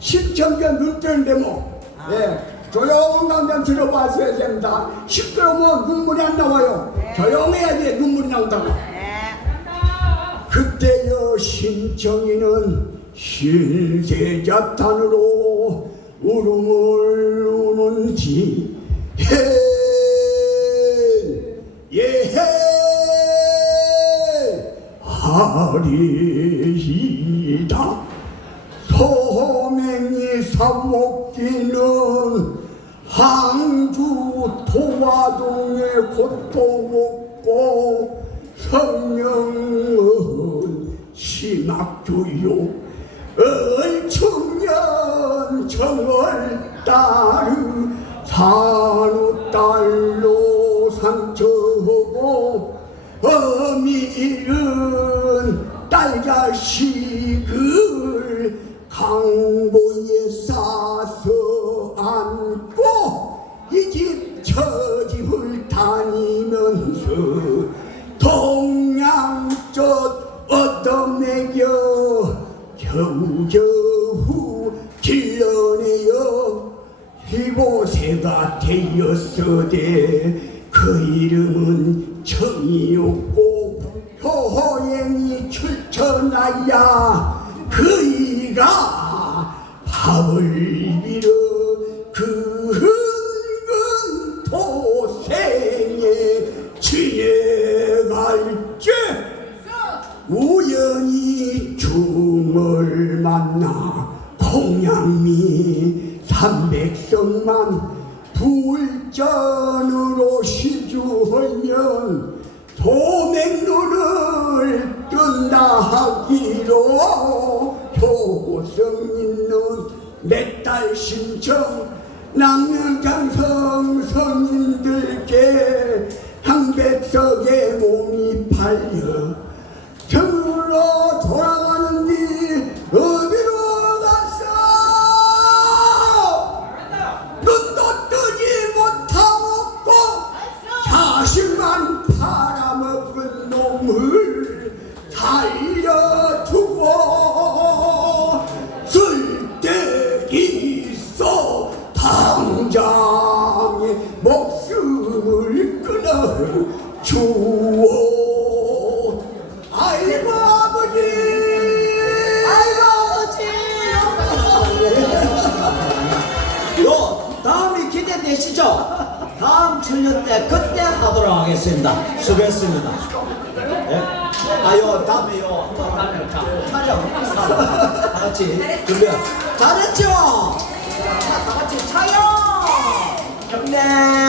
신청자 눈 뜨는데 뭐 예, 조용한 데 들어봐줘야 됩니다. 시끄러우면 눈물이 안 나와요. 조용해야지 눈물이 나온다고. 그때여 신청이는 실세자탄으로 울음을 우는지 예해 하리이다. 소 맹이 사목기는 항주 도화동에 곳도 없고 성령은 신학주요. 얼충년 정월 따르 산후 딸로 상처하고 어미는 딸 자식을 저 집을 다니면서 동양쪽 얻어매겨 겨우겨우 길러내어 이곳에가 되었으되 그 이름은 정이었고 효호행이 출천하야 그이가 밥을 만나? 공양미 삼백성만 불전으로 시주하면 소맹눈을 뜬다 하기로 효성 있는 맷달 신청 남녀장성 성인들께 향백석에 몸이 팔려 주오 아이고 아버지! 아이고 아버지! 요 다음이 기대되시죠? 다음 천년 때 그때 하도록 하겠습니다. 수고했습니다. 예? 아요 다음에 요 한번 다음에 자 촬영. 스타트 다 같이 준비. 잘했죠? 자 다 같이 촬영! 경례 받아